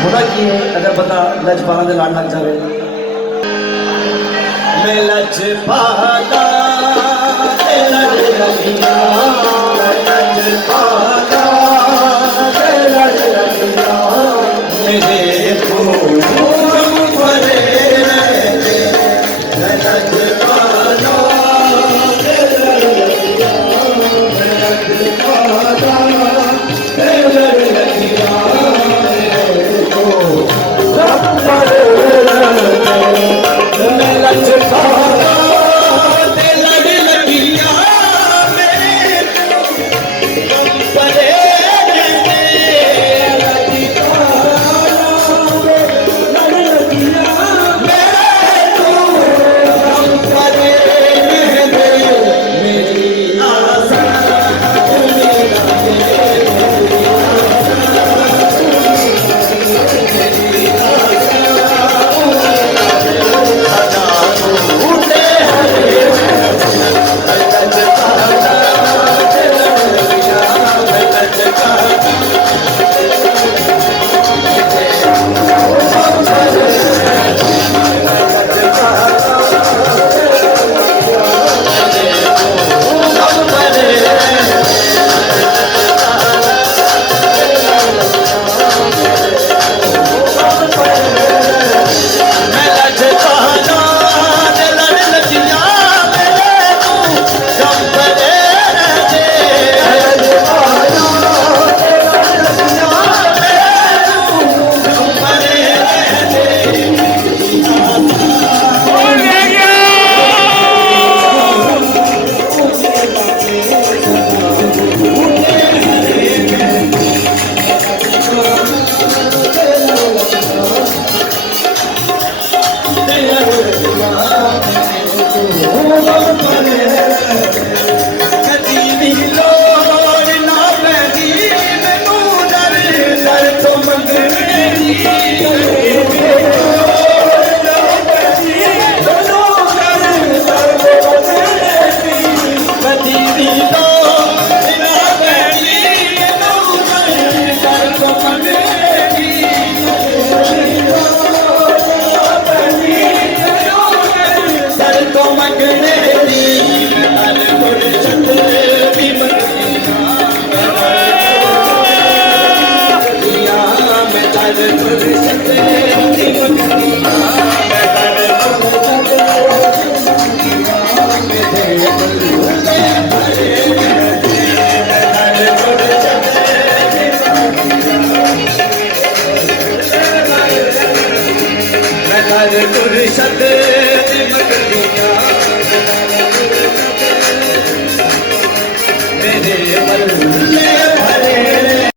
होना की है अगर बंदा लजपाला दे लाड़ लग जाए। मैं लजपाला दे लड़ लगिया, मैं लजपाला दे लड़ लगिया, मेरे फूल भरे रहते, मैं लजपाला दे लड़ लगिया, मैं लजपाला दे लड़ लगिया, मैं लजपाला दे लड़ लगिया, मेरे गम भरे रहते, लजपाला दे लड़ लगिया, मेरे गम भरे रहते, मेरी आशा मेरा